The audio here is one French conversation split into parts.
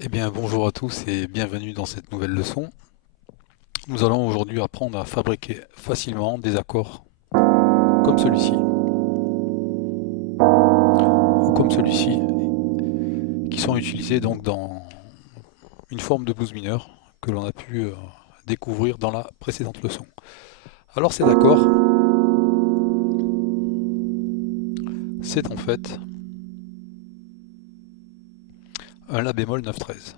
Eh bien, bonjour à tous et bienvenue dans cette nouvelle leçon. Nous allons aujourd'hui apprendre à fabriquer facilement des accords comme celui-ci, ou comme celui-ci, qui sont utilisés donc dans une forme de blues mineur que l'on a pu découvrir dans la précédente leçon. Alors cet accord, c'est en fait un La bémol 9/13.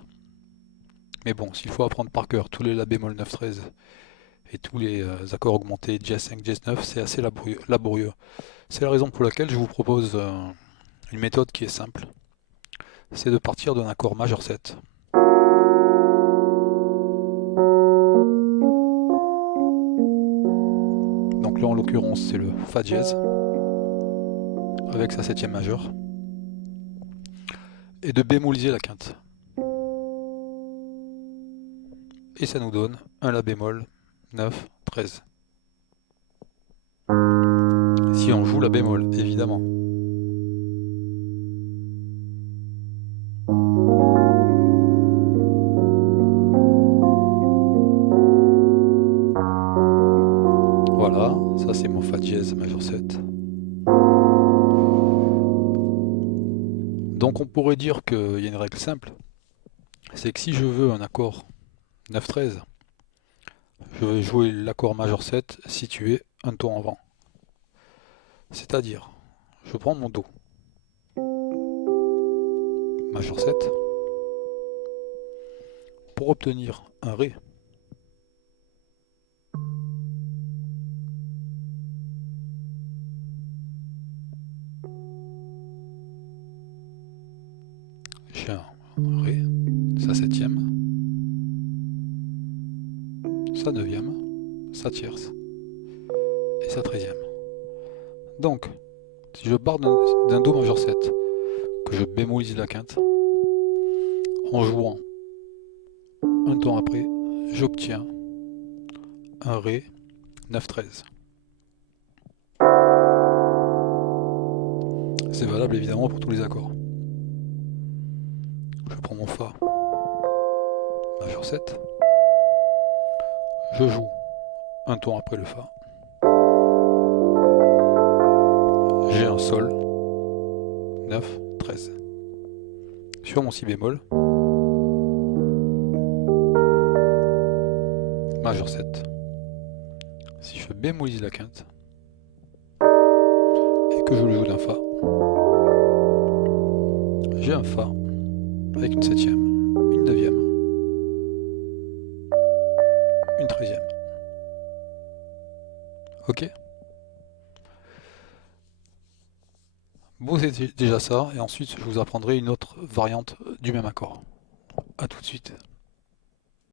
Mais bon, s'il faut apprendre par cœur tous les La bémol 9/13 et tous les accords augmentés Jazz 5, Jazz 9, c'est assez laborieux. C'est la raison pour laquelle je vous propose une méthode qui est simple. C'est de partir d'un accord majeur 7. Donc là en l'occurrence c'est le Fa dièse avec sa septième majeure et de bémoliser la quinte. Et ça nous donne un La bémol 9, 13. Si on joue La bémol, évidemment. Voilà, ça c'est mon Fa dièse majeur 7. Donc on pourrait dire qu'il y a une règle simple, c'est que si je veux un accord 9-13, je vais jouer l'accord majeur 7 situé un ton avant. C'est-à-dire, je prends mon Do, majeur 7, pour obtenir un Ré. J'ai un Ré, sa septième, sa neuvième, sa tierce et sa treizième. Donc, si je pars d'un Do majeur 7, que je bémolise la quinte, en jouant un ton après, j'obtiens un Ré 9-13. C'est valable évidemment pour tous les accords. Je prends mon Fa majeur 7, je joue un ton après le Fa, j'ai un Sol 9, 13. Sur mon Si bémol, majeur 7, si je bémolise la quinte et que je le joue d'un Fa, j'ai un Fa avec une septième, une neuvième, une treizième. Ok. Bon, c'est déjà ça, et ensuite je vous apprendrai une autre variante du même accord. A tout de suite.